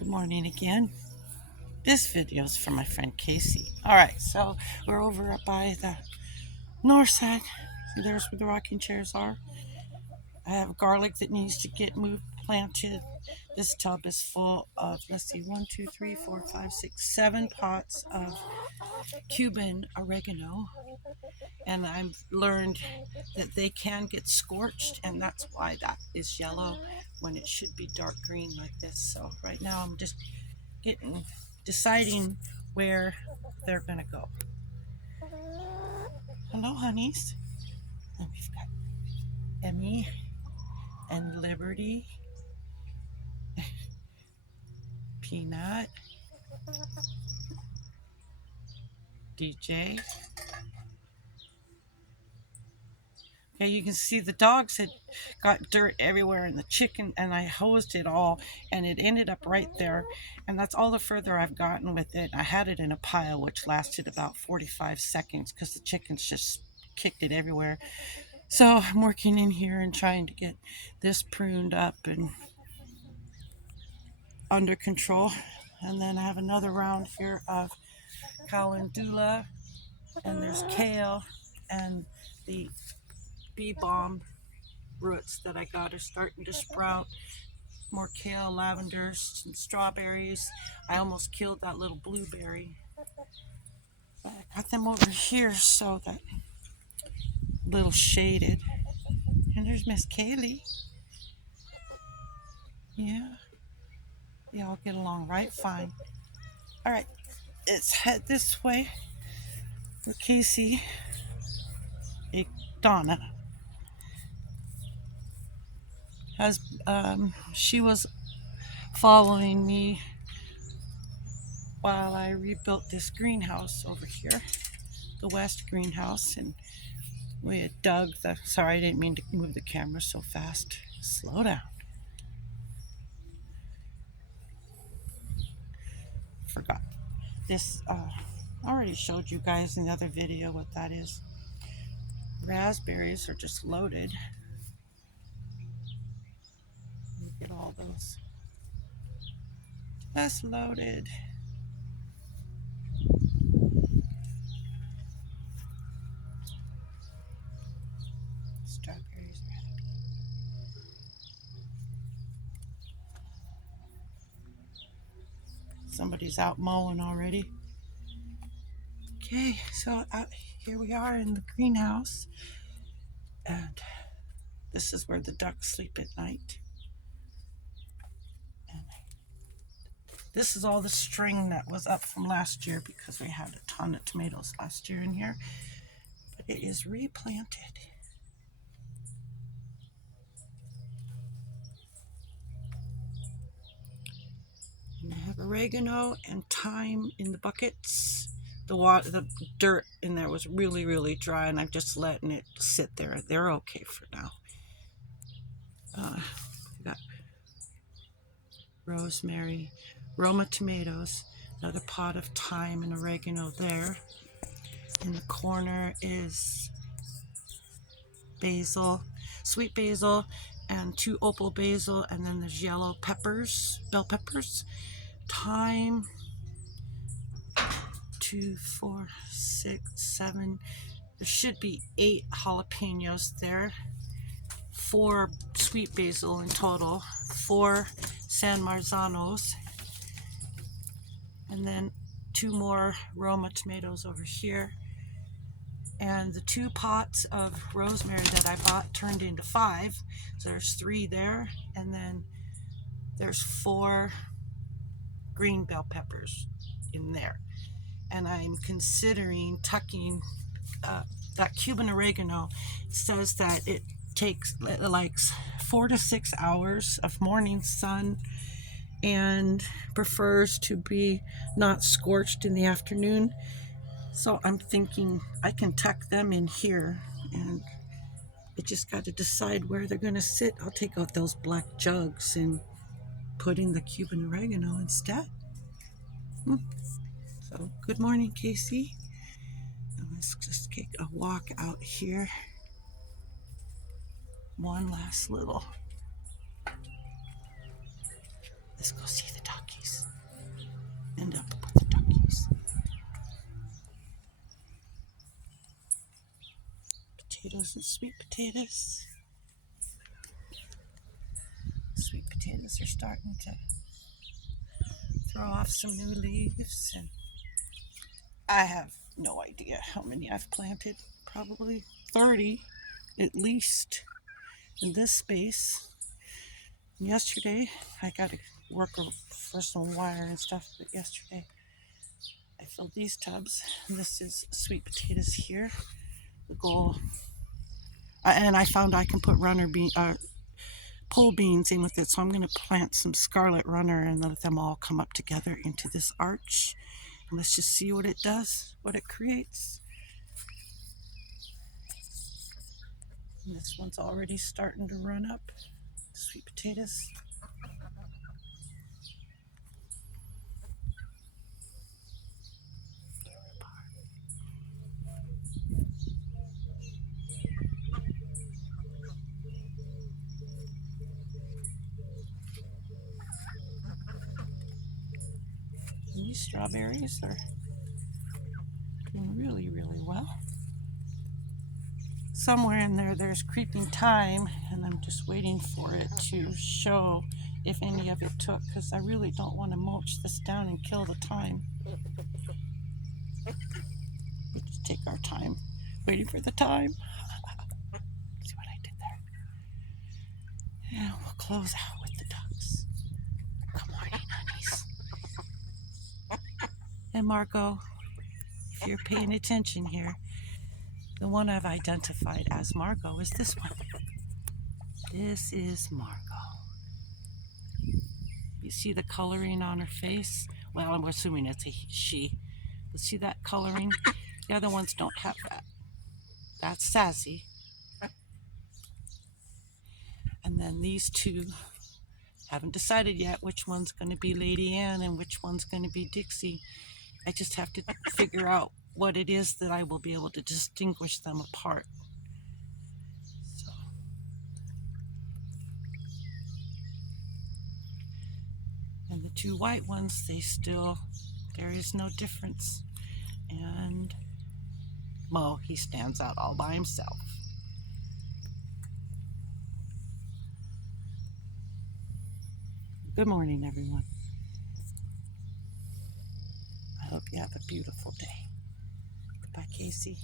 Good morning again. This video is for my friend Casey. Alright, so we're over up by the north side. There's where the rocking chairs are. I have garlic that needs to get moved, planted. This tub is full of, let's see, 1, 2, 3, 4, 5, 6, 7 pots of Cuban oregano. And I've learned that they can get scorched, and that's why that is yellow when it should be dark green like this. So right now I'm just deciding where they're gonna go. Hello, honeys. And we've got Emme and Liberty, Peanut, DJ. Okay, you can see the dogs had got dirt everywhere, and the chicken, and I hosed it all, and it ended up right there. And that's all the further I've gotten with it. I had it in a pile, which lasted about 45 seconds because the chickens just kicked it everywhere. So I'm working in here and trying to get this pruned up and under control. And then I have another round here of calendula, and there's kale, and the bee balm roots that I got are starting to sprout. More kale, lavenders, and strawberries. I almost killed that little blueberry. But I got them over here so that little shaded. And there's Miss Kayleigh. Yeah, they all get along right fine. All right, let's head this way with Casey, Donna. She was following me while I rebuilt this greenhouse over here, the west greenhouse, and we had dug the, sorry, I didn't mean to move the camera so fast. Slow down. Forgot. This, I already showed you guys in the other video what that is. Raspberries are just loaded. Get all those. Just loaded. Strawberries. Somebody's out mowing already. Okay, so here we are in the greenhouse, and this is where the ducks sleep at night. And this is all the string that was up from last year because we had a ton of tomatoes last year in here, but it is replanted. And I have oregano and thyme in the buckets. The dirt in there was really, really dry, and I'm just letting it sit there. They're okay for now. Got rosemary, Roma tomatoes, another pot of thyme and oregano there. In the corner is basil, sweet basil, and 2 opal basil, and then there's yellow peppers, bell peppers, thyme, 2, 4, 6, 7. There should be 8 jalapenos there, 4 sweet basil in total, 4 San Marzanos, and then 2 more Roma tomatoes over here. And the 2 pots of rosemary that I bought turned into 5. So there's 3 there, and then there's 4 green bell peppers in there. And I'm considering tucking that Cuban oregano. It says that it takes like 4 to 6 hours of morning sun and prefers to be not scorched in the afternoon. So I'm thinking I can tuck them in here, and I just got to decide where they're going to sit. I'll take out those black jugs and put in the Cuban oregano instead. So good morning, Casey. And let's just take a walk out here. One last little Let's go see the duckies. End up with the duckies. Potatoes and sweet potatoes. Sweet potatoes are starting to throw off some new leaves, and I have no idea how many I've planted. Probably 30 at least in this space. Yesterday, I got to work for some wire and stuff, but yesterday I filled these tubs. And this is sweet potatoes here. The goal, and I found I can put pole beans in with it, so I'm going to plant some scarlet runner and let them all come up together into this arch. And let's just see what it does, what it creates. And this one's already starting to run up. Sweet potatoes. And these strawberries are doing really, really well. Somewhere in there, there's creeping thyme, and I'm just waiting for it to show if any of it took, because I really don't want to mulch this down and kill the thyme. We just take our time waiting for the thyme. See what I did there? And we'll close out with the ducks. Good morning, honeys. And Margo, if you're paying attention here, the one I've identified as Margo is this one. This is Margo. You see the coloring on her face? Well, I'm assuming it's a she. But see that coloring? The other ones don't have that. That's Sassy. And then these two, haven't decided yet which one's going to be Lady Anne and which one's going to be Dixie. I just have to figure out what it is that I will be able to distinguish them apart. So. And the two white ones, there is no difference. And Mo, he stands out all by himself. Good morning, everyone. I hope you have a beautiful day. Goodbye, Casey.